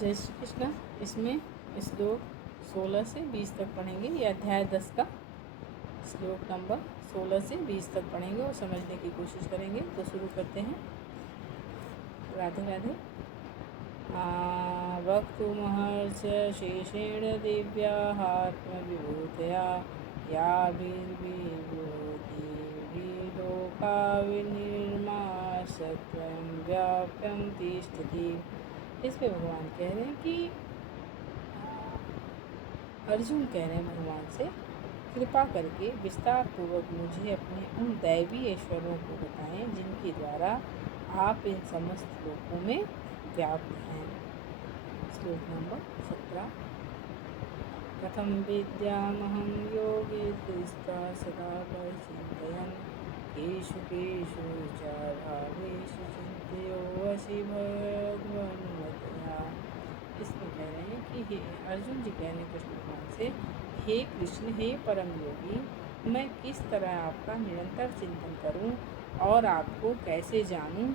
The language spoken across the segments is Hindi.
जय श्री कृष्ण। इसमें श्लोक 16 से 20 तक पढ़ेंगे। ये अध्याय 10 का श्लोक नंबर 16 से 20 तक पढ़ेंगे और समझने की कोशिश करेंगे। तो शुरू करते हैं। राधे राधे। वक्तुमहर्ष शेषेण दिव्यात्मविभूतया याभिर्विभूतिभिर्लोका विनिर्मासत्वं व्याप्यं तिष्ठति। इसमें भगवान कह रहे हैं कि अर्जुन कह रहे हैं भगवान से, कृपा करके विस्तार पूर्वक मुझे अपने उन दैवी ऐश्वर्यों को बताएं जिनके द्वारा आप इन समस्त लोकों में व्याप्त हैं। श्लोक नंबर 17। कथम विद्यामहं योगेश्वरा सदा परिचिन्तयन् केषु केषु च भावेषु चिन्तयोऽसि भगवन्मतया। इसमें कह रहे हैं कि हे अर्जुन जी कह रहे हैं कृष्ण भगवान से, हे कृष्ण, हे परम योगी, मैं किस तरह आपका निरंतर चिंतन करूं और आपको कैसे जानूं।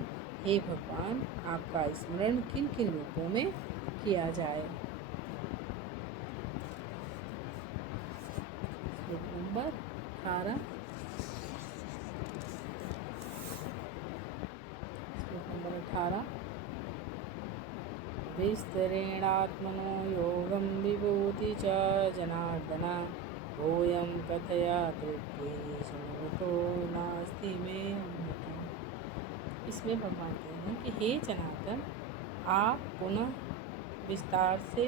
हे भगवान, आपका स्मरण किन किन रूपों में किया जाए। श्लोक नंबर 18। श्लोक नंबर 18। विस्तरेणात्मनो योगं विभूति च जनार्दन भूयं कथया तृप्तिशतो नास्ति मे अमृतम्। इसमें भगवान कहते हैं कि हे जनार्दन, आप पुनः विस्तार से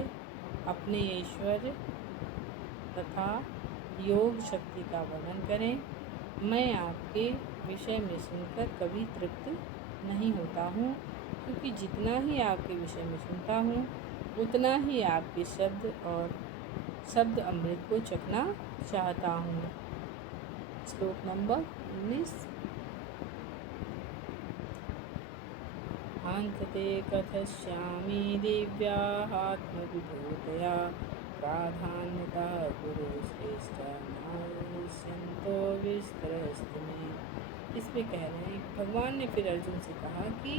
अपने ऐश्वर्य तथा योग शक्ति का वर्णन करें। मैं आपके विषय में सुनकर कभी तृप्त नहीं होता हूँ, क्योंकि जितना ही आपके विषय में सुनता हूँ उतना ही आपके शब्द और शब्द अमृत को चखना चाहता हूँ। श्लोक नंबर 19। हान्ते कथयिष्यामि दिव्यात्मविभूतया प्राधान्यता गुरुश्रेष्ठ नास्यन्तो विस्तरस्तु मे। इसमें कह रहे हैं, भगवान ने फिर अर्जुन से कहा कि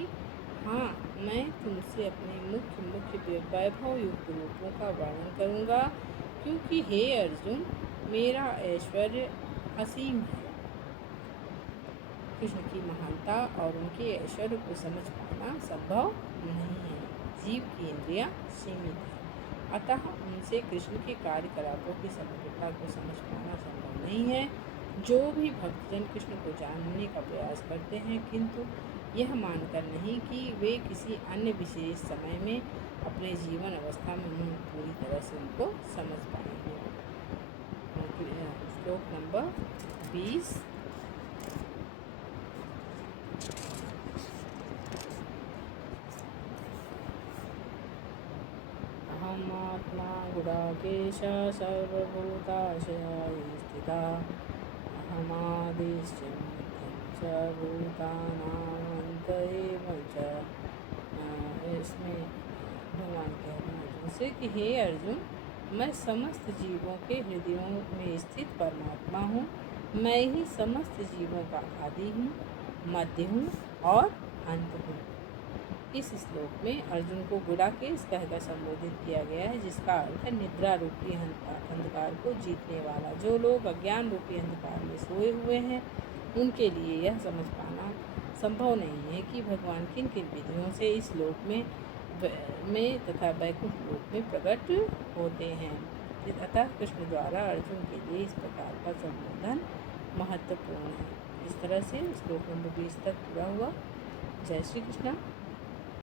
हाँ, मैं तुमसे अपने मुख्य मुख्य वैभव युक्त रूपों का वर्णन करूँगा, क्योंकि हे अर्जुन, मेरा ऐश्वर्य असीम है। कृष्ण की महानता और उनके ऐश्वर्य को समझ पाना संभव नहीं है। जीव की इंद्रियां सीमित है, अतः उनसे कृष्ण के कार्यकलापों की समग्रता को समझ पाना संभव नहीं है। जो भी भक्तजन कृष्ण को जानने का प्रयास करते हैं, किंतु यह मानकर नहीं कि वे किसी अन्य विशेष समय में अपने जीवन अवस्था में पूरी तरह से उनको समझ पाएंगे। श्लोक नंबर 20। अहमात्मा गुडाकेश सर्वभूताशया स्थिता अहमादिश्च च भूतानामन्त एव च। इसमें भगवान कह रहे हैं अर्जुन से कि हे अर्जुन, मैं समस्त जीवों के हृदयों में स्थित परमात्मा हूँ। मैं ही समस्त जीवों का आदि हूँ, मध्य हूँ और अंत हूँ। इस श्लोक में अर्जुन को गुडाकेश कहकर संबोधित किया गया है, जिसका अर्थ है निद्रा रूपी अंधकार को जीतने वाला। जो लोग अज्ञान रूपी अंधकार में सोए हुए हैं, उनके लिए यह समझ पाना संभव नहीं है कि भगवान किन किन विधियों से इस लोक में तथा वैकुंठ लोक में प्रकट होते हैं। अतः कृष्ण द्वारा अर्जुन के लिए इस प्रकार का संबोधन महत्वपूर्ण है। इस तरह से श्लोक नंबर 20 तक पूरा हुआ। जय श्री कृष्ण।